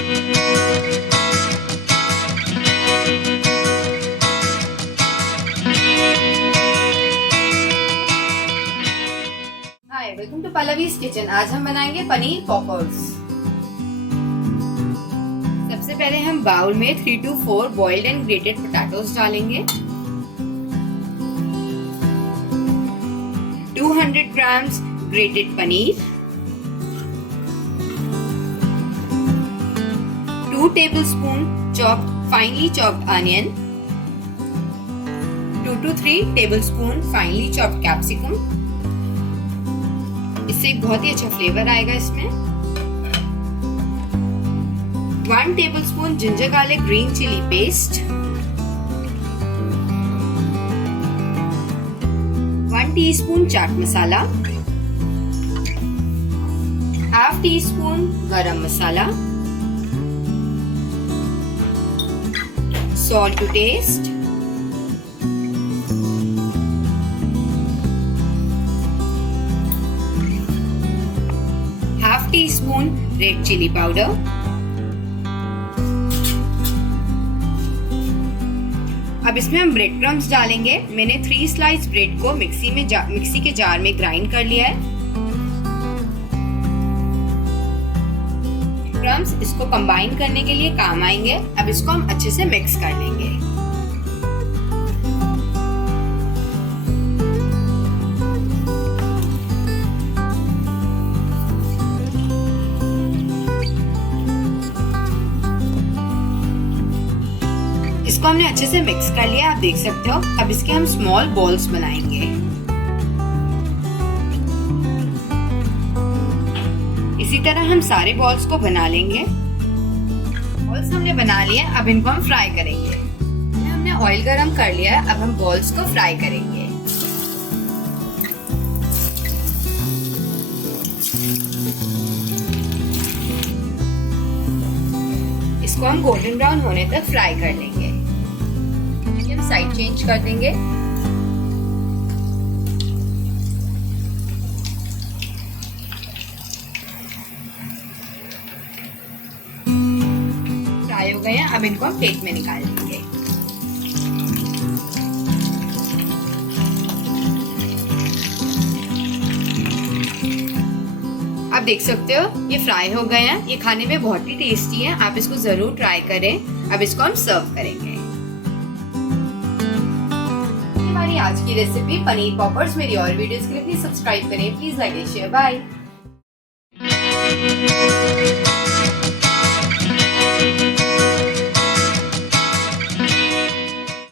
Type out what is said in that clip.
Hi, welcome to Pallavi's kitchen. आज हम बनाएंगे पनीर पॉपर्स। सबसे पहले हम बाउल में 3 to 4 boiled and grated potatoes डालेंगे। 200 grams grated paneer, 2 tablespoon chopped finely chopped onion, 2 to 3 tablespoon finely chopped capsicum। इससे एक बहुत ही अच्छा फ्लेवर आएगा इसमें। 1 tablespoon ginger garlic green chilli paste, 1 teaspoon chaat masala, ½ teaspoon garam masala, salt to taste, ½ teaspoon red chilli powder, अब इसमें हम ब्रेड क्रम्स डालेंगे। मैंने 3 स्लाइस ब्रेड को मिक्सी के जार में ग्राइंड कर लिया है। क्रम्स इसको कंबाइन करने के लिए काम आएंगे। अब इसको हम अच्छे से मिक्स कर लेंगे। इसको हमने अच्छे से मिक्स कर लिया, आप देख सकते हो। अब इसके हम स्मॉल बॉल्स बनाएंगे। इसी तरह हम सारे बॉल्स को बना लेंगे। बॉल्स हमने बना लिए, अब इनको हम फ्राई करेंगे। हमने ऑयल गरम कर लिया है, अब हम बॉल्स को फ्राई करेंगे। इसको हम गोल्डन ब्राउन होने तक फ्राई कर लेंगे। हम साइड चेंज कर देंगे। फ्राई हो गए हैं, अब इनको हम प्लेट में निकाल लेंगे। आप देख सकते हो ये फ्राई हो गए हैं। ये खाने में बहुत ही टेस्टी है, आप इसको जरूर ट्राई करें। अब इसको हम सर्व करेंगे। हमारी आज की रेसिपी पनीर पॉपर्स। मेरी और वीडियोस के लिए प्लीज सब्सक्राइब करें। Please like and share. Bye.